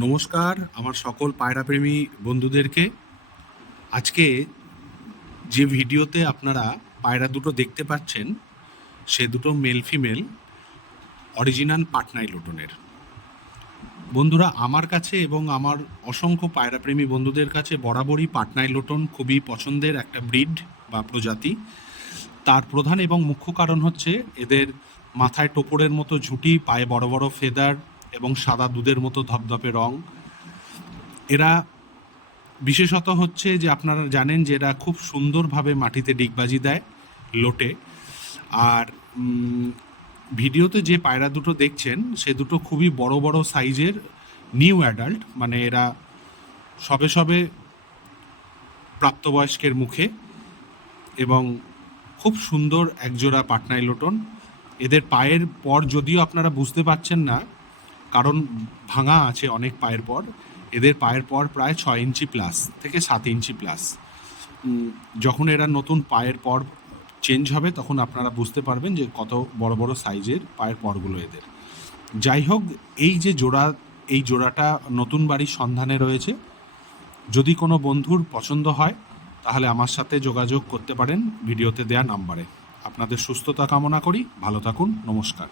নমস্কার আমার সকল পায়রাপ্রেমী বন্ধুদেরকে। আজকে যে ভিডিওতে আপনারা পায়রা দুটো দেখতে পাচ্ছেন সে দুটো মেল ফিমেল অরিজিনাল পাটনাই লোটনের। বন্ধুরা, আমার কাছে এবং আমার অসংখ্য পায়রাপ্রেমী বন্ধুদের কাছে বরাবরই পাটনাই লোটন খুবই পছন্দের একটা ব্রিড বা প্রজাতি। তার প্রধান এবং মুখ্য কারণ হচ্ছে এদের মাথায় টোপরের মতো ঝুঁটি, পায়ে বড় বড় ফেদার এবং সাদা দুধের মতো ধপধপে রং। এরা বিশেষত হচ্ছে যে আপনারা জানেন যে এরা খুব সুন্দরভাবে মাটিতে ডিগবাজি দেয় লোটে। আর ভিডিওতে যে পায়রা দুটো দেখছেন সে দুটো খুবই বড় বড় সাইজের নিউ অ্যাডাল্ট, মানে এরা সবে সবে প্রাপ্তবয়স্কের মুখে, এবং খুব সুন্দর একজোড়া পাটনাই লোটন। এদের পায়ের পর যদিও আপনারা বুঝতে পারছেন না, কারণ ভাঙা আছে অনেক পায়ের পর। এদের পায়ের পর প্রায় 6 ইঞ্চি প্লাস থেকে 7 ইঞ্চি প্লাস। যখন এরা নতুন পায়ের পর চেঞ্জ হবে তখন আপনারা বুঝতে পারবেন যে কত বড় বড় সাইজের পায়ের পরগুলো এদের। যাই হোক, এই জোড়াটা নতুন বাড়ির সন্ধানে রয়েছে। যদি কোনো বন্ধুর পছন্দ হয় তাহলে আমার সাথে যোগাযোগ করতে পারেন ভিডিওতে দেয়া নাম্বারে। আপনাদের সুস্থতা কামনা করি, ভালো থাকুন, নমস্কার।